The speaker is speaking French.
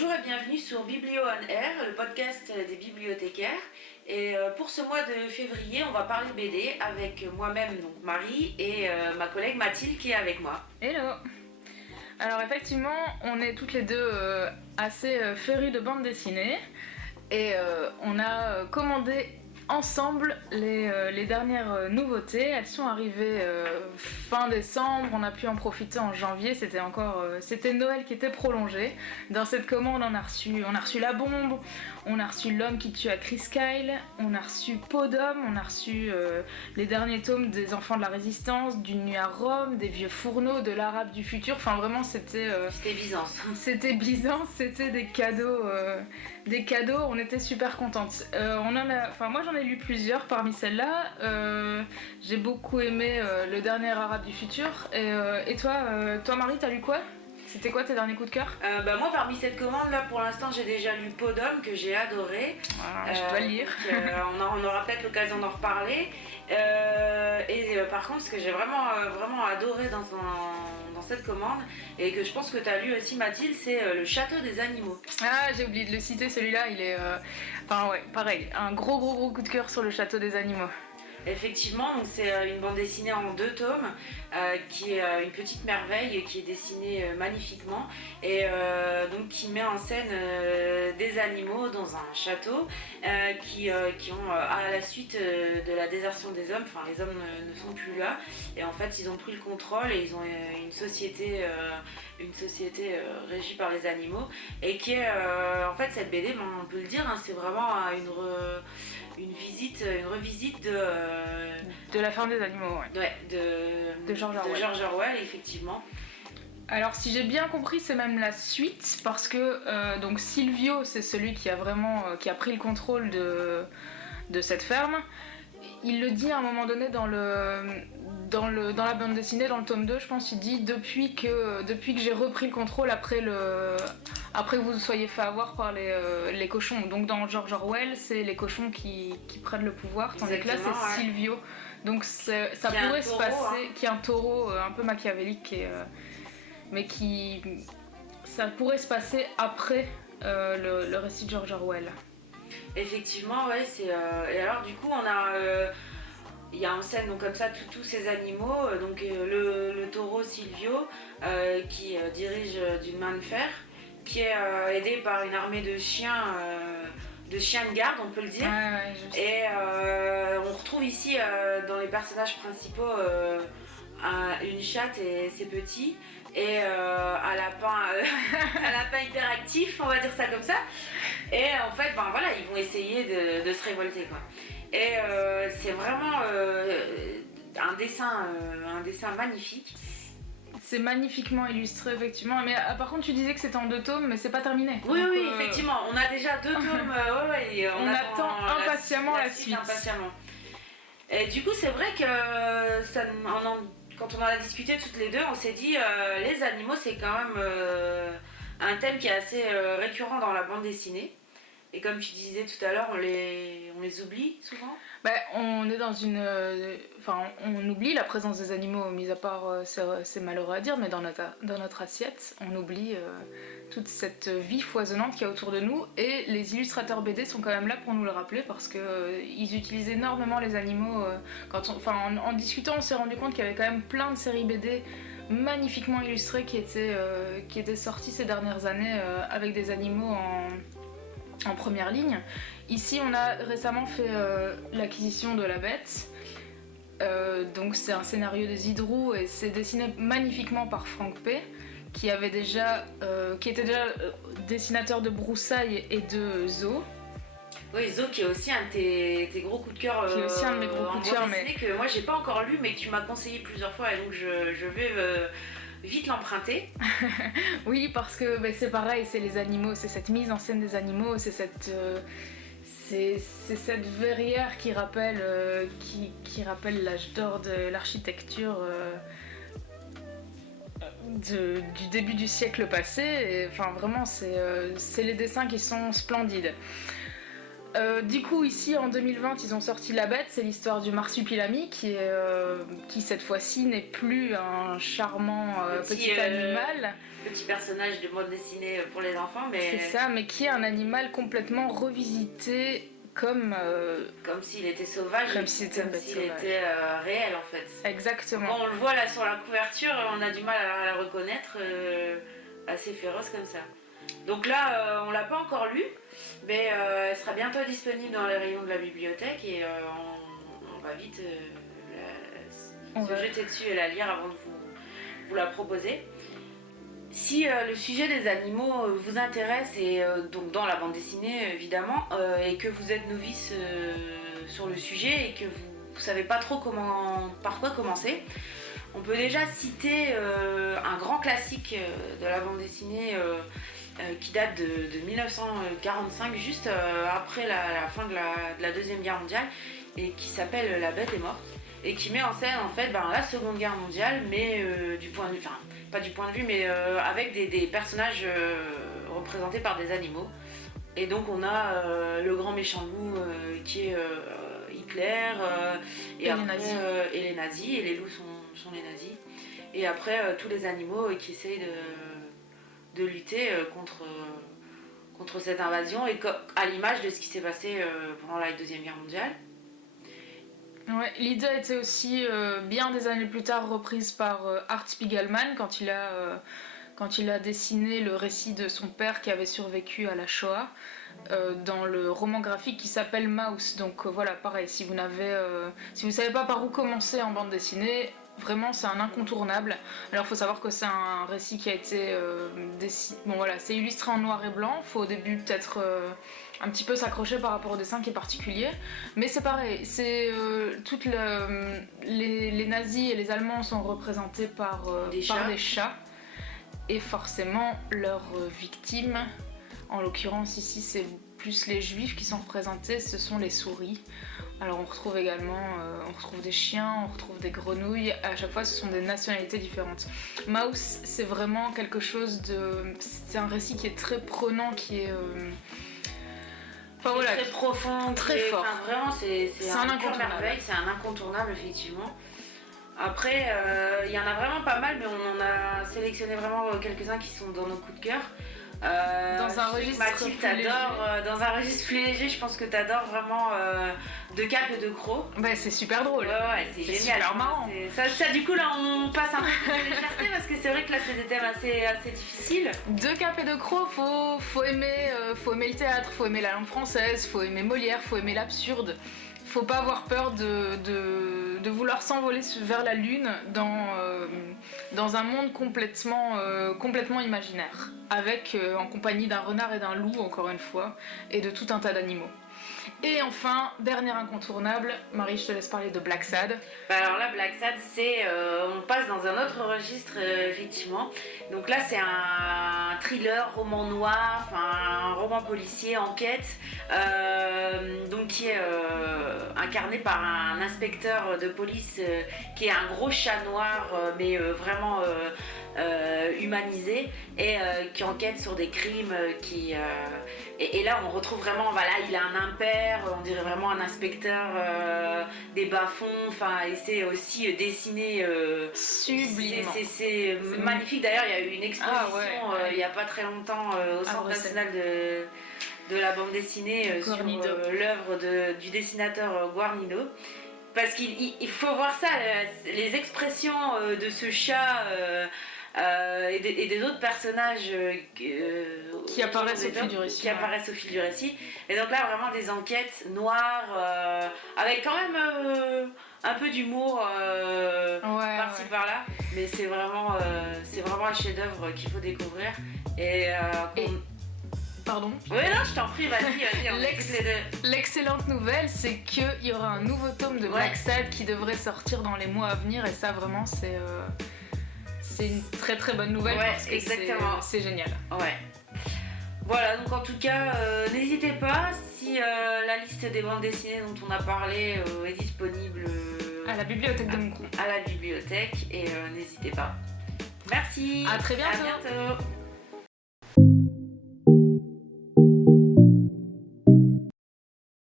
Bonjour et bienvenue sur Biblio on Air, le podcast des bibliothécaires. Et pour ce mois de février, on va parler BD avec moi-même, donc Marie, et ma collègue Mathilde qui est avec moi. Hello. Alors effectivement, on est toutes les deux assez férues de bande dessinée et on a commandé ensemble les dernières nouveautés. Elles sont arrivées fin décembre, on a pu en profiter en janvier, c'était Noël qui était prolongé. Dans cette commande, on a reçu La Bombe, on a reçu L'Homme qui tue à Chris Kyle, on a reçu Peau d'Homme, on a reçu les derniers tomes des Enfants de la Résistance, D'une nuit à Rome, des Vieux Fourneaux, de l'Arabe du futur. Enfin vraiment c'était Byzance. C'était Byzance, c'était des cadeaux, on était super contentes. Moi j'en ai lu plusieurs parmi celles-là. J'ai beaucoup aimé le dernier Arabe du futur. Et toi Marie, t'as lu quoi ? C'était quoi tes derniers coups de cœur ? Moi, parmi cette commande là, pour l'instant, j'ai déjà lu Peau d'Homme que j'ai adoré. Je dois le lire. On aura peut-être l'occasion d'en reparler. Par contre, ce que j'ai vraiment adoré dans cette commande et que je pense que tu as lu aussi Mathilde, c'est Le Château des Animaux. Ah, j'ai oublié de le citer, celui-là, il est... pareil, un gros coup de cœur sur Le Château des Animaux. Effectivement, donc c'est une bande dessinée en 2 tomes qui est une petite merveille qui est dessinée magnifiquement et donc qui met en scène des animaux dans un château qui ont à la suite de la désertion des hommes, enfin les hommes ne sont plus là et en fait ils ont pris le contrôle et ils ont une société régie par les animaux et qui est en fait cette BD, on peut le dire, hein, c'est vraiment une revisite de La ferme des animaux, ouais, de George Orwell, effectivement. Alors si j'ai bien compris, c'est même la suite parce que donc Silvio, c'est celui qui a pris le contrôle de cette ferme. Il le dit à un moment donné dans la bande dessinée, dans le tome 2, je pense, il dit depuis que j'ai repris le contrôle après que vous vous soyez fait avoir par les cochons. Donc dans George Orwell, c'est les cochons qui prennent le pouvoir, tandis que là c'est Silvio. Donc ça pourrait se passer, qui est un taureau un peu machiavélique, ça pourrait se passer après le récit de George Orwell. Effectivement, ouais, et alors du coup il y a en scène donc comme ça tous ces animaux, donc le taureau Silvio qui dirige d'une main de fer, qui est aidé par une armée de chiens de garde, on peut le dire. Et on retrouve ici dans les personnages principaux une chatte et ses petits et un lapin hyperactif, on va dire ça comme ça. Et en fait, ils vont essayer de se révolter, quoi. Et c'est vraiment un dessin magnifique. C'est magnifiquement illustré, effectivement. Mais par contre, tu disais que c'était en 2 tomes, mais c'est pas terminé. Oui, effectivement. On a déjà 2 tomes. On attend impatiemment la suite. Impatiemment. Et du coup, c'est vrai que quand on en a discuté toutes les deux, on s'est dit les animaux, c'est quand même un thème qui est assez récurrent dans la bande dessinée. Et comme tu disais tout à l'heure, on les oublie souvent. On est dans on oublie la présence des animaux, mis à part, c'est malheureux à dire, mais dans notre assiette, on oublie toute cette vie foisonnante qu'il y a autour de nous. Et les illustrateurs BD sont quand même là pour nous le rappeler, parce qu'ils utilisent énormément les animaux. En discutant, on s'est rendu compte qu'il y avait quand même plein de séries BD magnifiquement illustrées qui étaient sorties ces dernières années avec des animaux en première ligne. Ici, on a récemment fait l'acquisition de La Bête. Donc c'est un scénario de Zidrou et c'est dessiné magnifiquement par Franck P, qui était déjà dessinateur de Broussailles et de Zo. Oui, Zo qui est aussi un de tes gros coups de cœur. Qui est aussi un de mes gros coups de cœur, mais que moi j'ai pas encore lu, mais que tu m'as conseillé plusieurs fois, et donc je vais vite l'emprunter. Oui, parce que c'est pareil, c'est les animaux, c'est cette mise en scène des animaux, c'est cette verrière qui rappelle l'âge d'or de l'architecture du début du siècle passé. Et, vraiment, c'est les dessins qui sont splendides. Du coup, ici en 2020, ils ont sorti La Bête, c'est l'histoire du marsupilami qui cette fois-ci n'est plus un charmant petit animal. Petit personnage de bande dessinée pour les enfants, mais. C'est ça, mais qui est un animal complètement revisité comme s'il était sauvage, comme s'il était réel en fait. Exactement. Quand on le voit là sur la couverture, on a du mal à la reconnaître, assez féroce comme ça. Donc là, on l'a pas encore lu, mais elle sera bientôt disponible dans les rayons de la bibliothèque et on va vite se jeter dessus et la lire avant de vous la proposer. Si le sujet des animaux vous intéresse, et donc dans la bande dessinée évidemment, et que vous êtes novice sur le sujet et que vous savez pas trop par quoi commencer, on peut déjà citer un grand classique de la bande dessinée qui date de 1945, juste après la fin de la Deuxième Guerre mondiale, et qui s'appelle La Bête est morte, et qui met en scène en fait la Seconde Guerre mondiale, mais du point de vue, enfin pas du point de vue, mais avec des personnages représentés par des animaux. Et donc on a le grand méchant loup qui est Hitler, et les nazis, et les loups sont les nazis. Et après tous les animaux qui essayent de lutter contre cette invasion, et à l'image de ce qui s'est passé pendant la Deuxième Guerre mondiale. Ouais, l'idée a été aussi bien des années plus tard reprise par Art Spiegelman quand il a dessiné le récit de son père qui avait survécu à la Shoah dans le roman graphique qui s'appelle Maus. Donc voilà, pareil, si vous savez pas par où commencer en bande dessinée, vraiment c'est un incontournable. Alors il faut savoir que c'est un récit qui a été c'est illustré en noir et blanc. Faut au début peut-être un petit peu s'accrocher par rapport au dessin qui est particulier, mais c'est pareil, les nazis et les Allemands sont représentés par des chats, et forcément leurs victimes, en l'occurrence ici c'est plus les juifs qui sont représentés, ce sont les souris. Alors on retrouve également des chiens, on retrouve des grenouilles, à chaque fois ce sont des nationalités différentes. Maus, c'est vraiment quelque chose c'est un récit qui est très prenant, qui est très profond, très fort. Vraiment, c'est un incontournable. C'est un incontournable, effectivement. Après, il y en a vraiment pas mal, mais on en a sélectionné vraiment quelques-uns qui sont dans nos coups de cœur. Dans un registre Mathilde, dans un registre plus léger, je pense que t'adores vraiment De Cap et de Croc. Bah, c'est super drôle. Ouais, c'est génial. Super marrant. Ça, du coup, là, on passe un peu de légèreté parce que c'est vrai que là, c'est des thèmes assez difficiles. De Cap et de Croc, faut aimer le théâtre, faut aimer la langue française, faut aimer Molière, faut aimer l'absurde. Faut pas avoir peur de vouloir s'envoler vers la lune dans un monde complètement imaginaire, en compagnie d'un renard et d'un loup, encore une fois, et de tout un tas d'animaux. Et enfin, dernier incontournable, Marie, je te laisse parler de Black Sad. Alors là, Black Sad, on passe dans un autre registre, effectivement. Donc là, c'est un thriller, roman noir, un roman policier, enquête, donc qui est incarné par un inspecteur de police qui est un gros chat noir, mais vraiment humanisé, et qui enquête sur des crimes et là on retrouve vraiment, il a un impair, on dirait vraiment un inspecteur des bas-fonds, et c'est aussi dessiné sublimement. C'est magnifique. D'ailleurs il y a eu une exposition il n'y a pas très longtemps au Centre national de la bande dessinée sur l'œuvre du dessinateur Guarnido. Parce qu'il faut voir ça, les expressions de ce chat et des autres personnages qui apparaissent au fil du récit. Et donc là, vraiment des enquêtes noires, avec quand même un peu d'humour par-ci par-là. Mais c'est vraiment un chef-d'œuvre qu'il faut découvrir. Pardon. Oui, non, je t'en prie, vas-y. L'excellente nouvelle, c'est qu'il y aura un nouveau tome de Black Sad qui devrait sortir dans les mois à venir, et ça, vraiment, c'est une très très bonne nouvelle, parce que c'est génial. Ouais. Voilà, donc en tout cas, n'hésitez pas, si la liste des bandes dessinées dont on a parlé est disponible à la bibliothèque de Moucron. À la bibliothèque, et n'hésitez pas. Merci. À très bientôt. À bientôt.